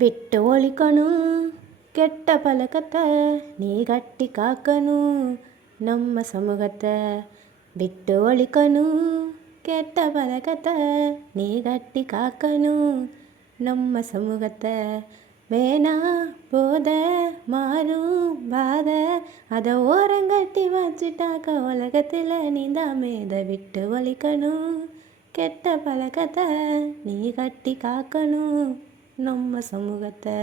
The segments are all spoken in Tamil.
விட்டு ஒழிக்கணும் கெட்ட பழக்கத்தை நீ கட்டி காக்கணும் நம்ம சமூகத்தை. விட்டு ஒழிக்கணும் கெட்ட பழக்கத்தை நீ கட்டி காக்கணும் நம்ம சமூகத்தை. வேணா போத மாறும் பாத அதை ஓரங்கட்டி வச்சுட்டாக்க உலகத்தில் நீந்தான் மேத. விட்டு ஒழிக்கணும் கெட்ட பழக்கத்தை நீ கட்டி காக்கணும் நம்ம சமூகத்தை.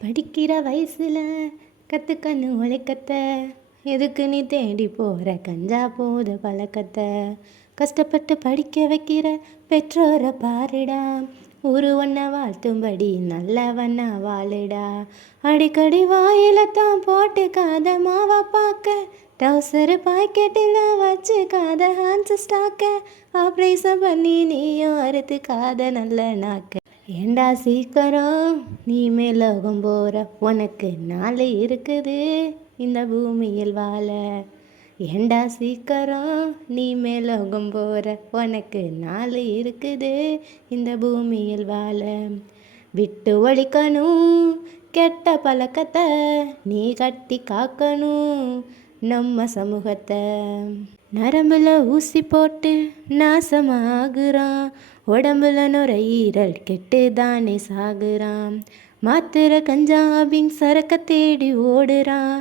படிக்கிற வயசில் கற்றுக்கணும் ஒழுக்கத்தை, எதுக்கு நீ தேடி போகிற கஞ்சா போத பழக்கத்தை. கஷ்டப்பட்டு படிக்க வைக்கிற பெற்றோரை பாருடா, ஊரு ஒன்றை வாழ்த்தும்படி நல்லவண்ணா வாழுடா. அடிக்கடி வாயில தான் போட்டுக்காத மாவா பார்க்க, டவுசரு பாக்கெட்டில் வச்சுக்காத ஹான்ஸ் ஸ்டாக்க, ஆப்ரேஷன் பண்ணி நீயும் அறுத்துக்காத நல்ல நாக்க. ஏண்டா சீக்கிரம் நீ மேலோகம் போகிற, உனக்கு நாள் இருக்குது இந்த பூமியில் வாழ. ஏண்டா சீக்கிரம் நீ மேலோகம் போகிற, உனக்கு நாள் இருக்குது இந்த பூமியில் வாழ. விட்டு ஒழிக்கணும் கெட்ட பழக்கத்தை நீ கட்டி காக்கணும் நம்ம சமூகத்தை. நரம்புல ஊசி போட்டு நாசமாகுறான், உடம்புல நுரையீரல் கெட்டு தானே சாகுறான். மாத்திர கஞ்சாபின் சரக்க தேடி ஓடுறான்,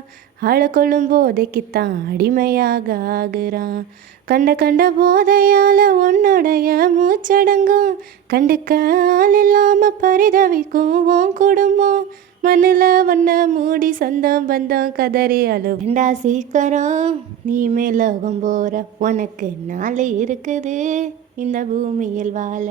ஆள கொள்ளும் போதைக்குத்தான் அடிமையாக ஆகுறான். கண்ட கண்ட போதையால் உன்னுடைய மூச்சடங்கும், கண்டுக்க ஆள் இல்லாமல் பரிதவிக்கும் உன் குடும்பம். மண்ணில் வண்ண மூடி சொந்தம் பந்தம் கதறி அழுவேண்டா சீக்கிரம் நீ மேலோகம் போகிற, உனக்கு நாள் இருக்குது இந்த பூமியில் வாழ.